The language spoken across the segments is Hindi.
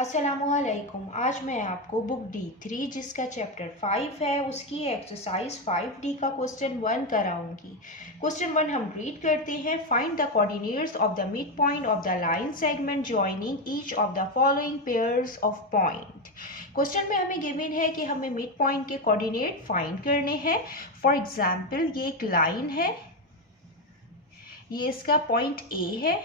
अस्सलामुअलैकुम। आज मैं आपको बुक D3 जिसका चैप्टर 5 है उसकी एक्सरसाइज 5D का क्वेश्चन 1 कराऊंगी। क्वेश्चन 1 हम रीड करते हैं। Find the coordinates of the mid point of the line segment joining each of the following pairs of point. Question में हमें गिवन है कि हमें मिड पॉइंट के कोऑर्डिनेट फाइंड करने हैं। फॉर एग्जाम्पल ये एक लाइन है, ये इसका पॉइंट A है,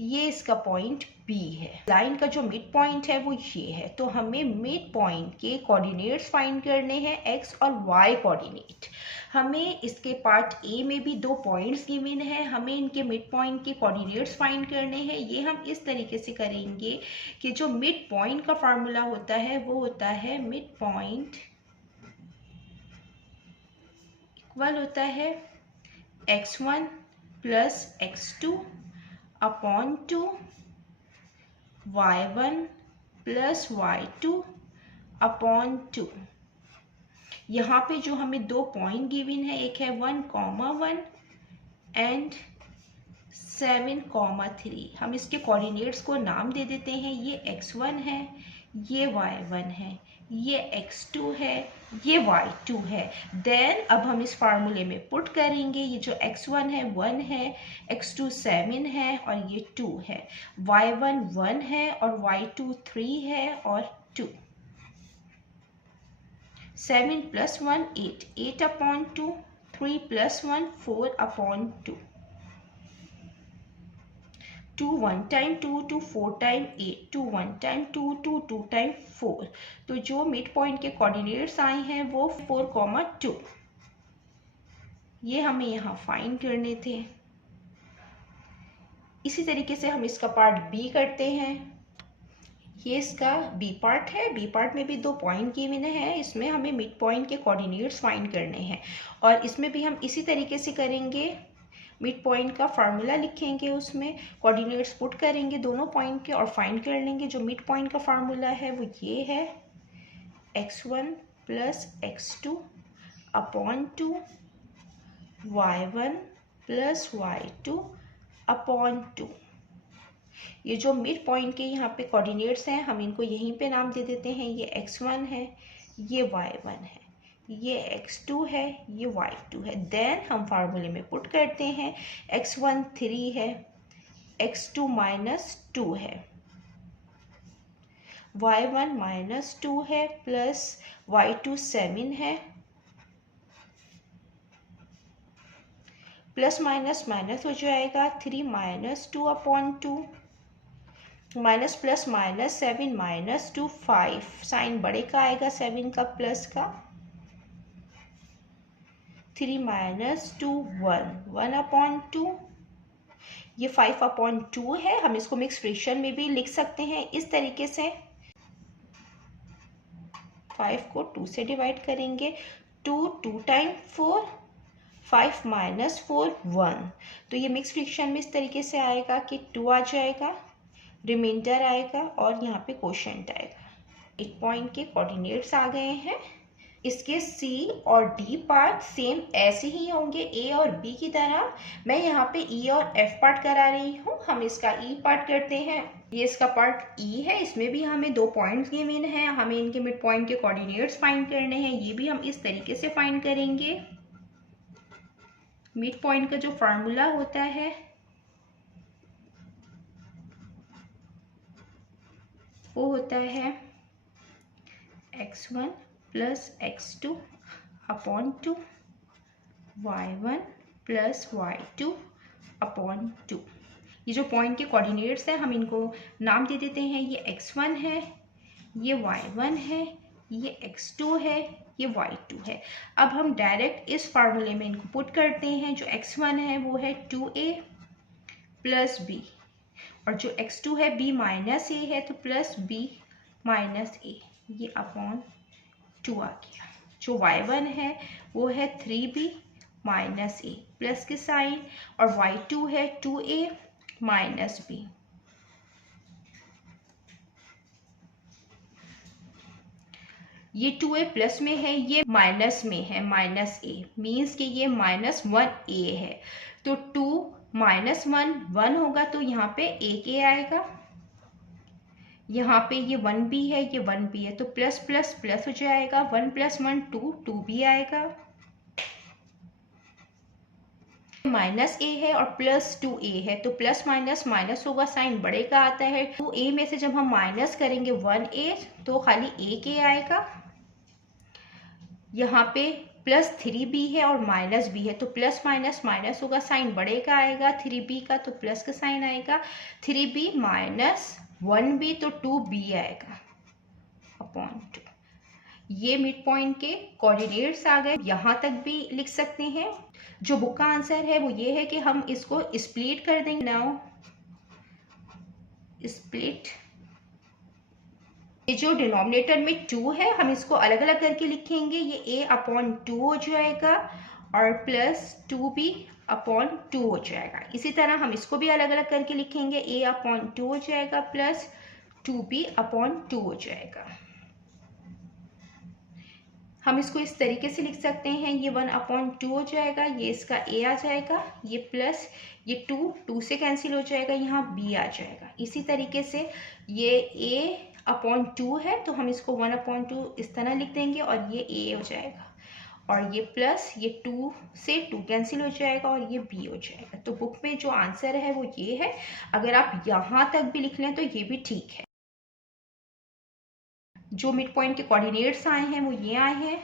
ये इसका पॉइंट B है। लाइन का जो मिड पॉइंट है वो ये है, तो हमें मिड पॉइंट के कोऑर्डिनेट्स फाइंड करने हैं, x और y कोऑर्डिनेट। हमें इसके पार्ट A में भी दो पॉइंट्स गिवन है, हमें इनके मिड पॉइंट के कोऑर्डिनेट्स फाइंड करने हैं। ये हम इस तरीके से करेंगे कि जो मिड पॉइंट का फार्मूला होता है वो होता है मिड पॉइंट इक्वल होता है x1 plus x2 upon 2 y1 plus y2 upon 2। यहाँ पे जो हमें दो पॉइंट गिवन है, एक है 1,1 एंड 7,3। हम इसके कोऑर्डिनेट्स को नाम दे देते हैं। ये x1 है, ये y1 है, ये x2 है, ये y2 है। देन अब हम इस फार्मूले में पुट करेंगे। ये जो x1 है 1 है, x2 7 है और ये 2 है, y1 1 है और y2 3 है और 2। 7 plus 1 8, 8 upon 2, 3 plus 1 4 upon 2, 2 1 time 2, 2 4 time 8, 2 1 time 2, 2 2 time 4। तो जो मिड पॉइंट के कोऑर्डिनेट्स आए हैं वो 4,2। ये हमें यहाँ फाइंड करने थे। इसी तरीके से हम इसका पार्ट B करते हैं। ये इसका B पार्ट है। B पार्ट में भी दो पॉइंट गिवन है, इसमें हमें मिड पॉइंट के कोऑर्डिनेट्स फाइंड करने हैं और इसमें भी हम इसी तरीके से करेंगे। मिड पॉइंट का फार्मूला लिखेंगे, उसमें कोऑर्डिनेट्स पुट करेंगे दोनों पॉइंट के और फाइंड कर लेंगे। जो मिड पॉइंट का फार्मूला है वो ये है x1 plus x2 upon 2 y1 plus y2 upon 2। ये जो मिड पॉइंट के यहाँ पे कोऑर्डिनेट्स हैं हम इनको यहीं पे नाम दे देते हैं। ये x1 है, ये y1 है, ये x2 है, ये y2 है। देन हम फार्मूले में पुट करते हैं। x1 3 है, x2 माइनस 2 है, y1 माइनस 2 है प्लस y2 7 है, प्लस माइनस माइनस हो जाएगा, 3 minus 2 upon 2, minus plus minus 7 minus 2 5, sign बड़े का आएगा 7 का प्लस का, 3 माइनस 2 1, 1 अपॉन 2, ये 5 अपॉन 2 है। हम इसको मिक्स फ्रैक्शन में भी लिख सकते हैं इस तरीके से। 5 को 2 से डिवाइड करेंगे, 2 टाइम 4, 5 माइनस 4 1। तो ये मिक्स फ्रैक्शन में इस तरीके से आएगा कि 2 आ जाएगा, रिमाइंडर आएगा और यहाँ पे क्वोशिएंट आएगा। एक पॉइंट के कोऑर्डिनेट्स आ गए हैं। इसके C और D पार्ट सेम ऐसे ही होंगे A और B की तरह। मैं यहाँ पे E और F पार्ट करा रही हूँ। हम इसका E पार्ट करते हैं। ये इसका पार्ट E है, इसमें भी हमें दो पॉइंट्स गिवन हैं, हमें इनके मिड पॉइंट के कोऑर्डिनेट्स फाइंड करने हैं। ये भी हम इस तरीके से फाइंड करेंगे। मिड पॉइंट का जो फार्मूला होता है वो होता है x1 plus x2 upon 2, y1 plus y2 upon 2। ये जो पॉइंट के कोऑर्डिनेट्स हैं हम इनको नाम दे देते हैं। ये x1 है, ये y1 है, ये x2 है, ये y2 है। अब हम डायरेक्ट इस फार्मूले में इनको पुट करते हैं। जो x1 है वो है 2a प्लस b और जो x2 है b माइनस a है तो प्लस b माइनस a, ये अपॉन 2 आ गया। जो y1 है वो है 3b माइनस a प्लस के साइन और y2 है 2a माइनस b। ये 2a प्लस में है, ये माइनस में है, माइनस a मीन्स कि ये माइनस 1a है। तो 2 माइनस 1 1 होगा तो यहाँ पे 1a आएगा। यहाँ पे ये 1 भी है, ये 1 भी है, तो प्लस प्लस प्लस हो जाएगा, 1 + 1 2, 2 भी आएगा। -a है और +2a है, तो प्लस माइनस माइनस होगा, साइन बड़े का आता है। 2a में से जब हम माइनस करेंगे 1a, तो खाली a आएगा। यहाँ पे +3b है और -b है, तो प्लस माइनस माइनस होगा, साइन बड़े का आएगा। 3b का तो प्लस का साइन आएगा। 3b - 1b, तो 2b आएगा अपॉन 2। ये मिड पॉइंट के कोऑर्डिनेट्स आ गए। यहाँ तक भी लिख सकते हैं। जो बुक का आंसर है वो ये है कि हम इसको स्प्लिट कर देंगे। नाउ स्प्लिट, ये जो डिनोमिनेटर में 2 है हम इसको अलग अलग करके लिखेंगे। ये a/2 हो जाएगा और +2b/2 हो जाएगा। इसी तरह हम इसको भी अलग अलग करके लिखेंगे। a/2 हो जाएगा +2b/2 हो जाएगा। हम इसको इस तरीके से लिख सकते हैं। ये 1/2 हो जाएगा, ये इसका a आ जाएगा, ये प्लस ये 2 से कैंसिल हो जाएगा, यहाँ b आ जाएगा। इसी तरीके से ये a/2 है, तो हम इसको 1/2 इस तरह लिख देंगे और ये a हो जाएगा। और ये प्लस ये 2 से 2 कैंसिल हो जाएगा और ये b हो जाएगा। तो बुक में जो आंसर है वो ये है। अगर आप यहाँ तक भी लिख लें तो ये भी ठीक है। जो मिड पॉइंट के कोऑर्डिनेट्स आए हैं वो ये आए हैं।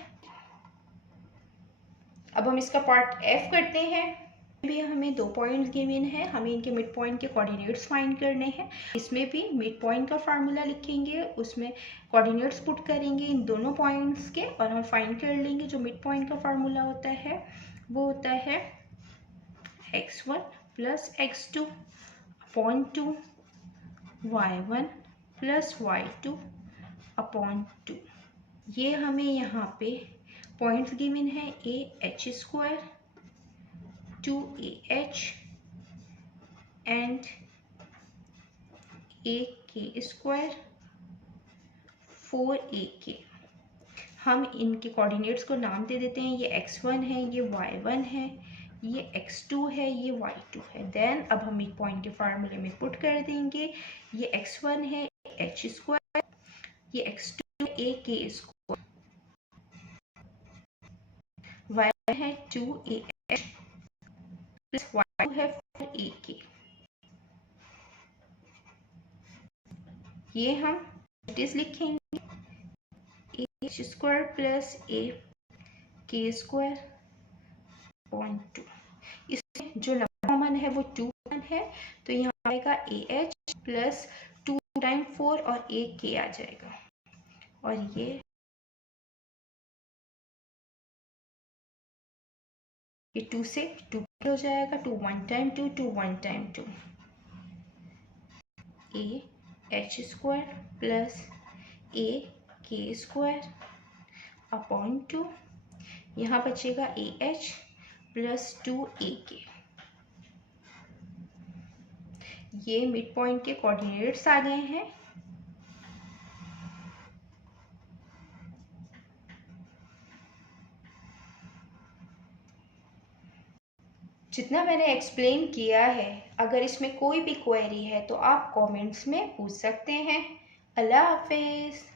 अब हम इसका पार्ट f करते हैं। भी हमें 2 पॉइंट्स गिवन है, हमें इनके मिड पॉइंट के कोऑर्डिनेट्स फाइंड करने हैं। इसमें भी मिड पॉइंट का फार्मूला लिखेंगे, उसमें कोऑर्डिनेट्स पुट करेंगे इन दोनों पॉइंट्स के और हम फाइंड कर लेंगे। जो मिड पॉइंट का फार्मूला होता है वो होता है x1 + x2 upon 2 y1 + y2 upon 2। ये हमें यहाँ पे पॉइंट्स गिवन है ah² 2ah and ak² 4ak। हम इनके कोऑर्डिनेट्स को नाम दे देते हैं। ये x1 है, ये y1 है, ये x2 है, ये y2 है। देन अब हम मिड पॉइंट के फार्मूले में पुट कर देंगे। ये x1 है h², ये x2 ak², y1 है 2ah प्लस y2 है 4ak। ये हम इस लिखेंगे h² + ak² अपॉन 2। इसमें जो नंबर कॉमन है वो 2 है, तो यहाँ आएगा ah प्लस 2 टाइम 4 और ak आ जाएगा। और ये 2 से 2 हो जाएगा, 2 1 time 2, 2 1 time 2, ah² plus ak² upon 2। यहाँ बचेगा ah प्लस 2ak। ये मिड पॉइंट के कोऑर्डिनेट्स आ गए हैं। जितना मैंने एक्सप्लेन किया है, अगर इसमें कोई भी क्वेरी है तो आप कमेंट्स में पूछ सकते हैं। अल्लाह हाफिज़।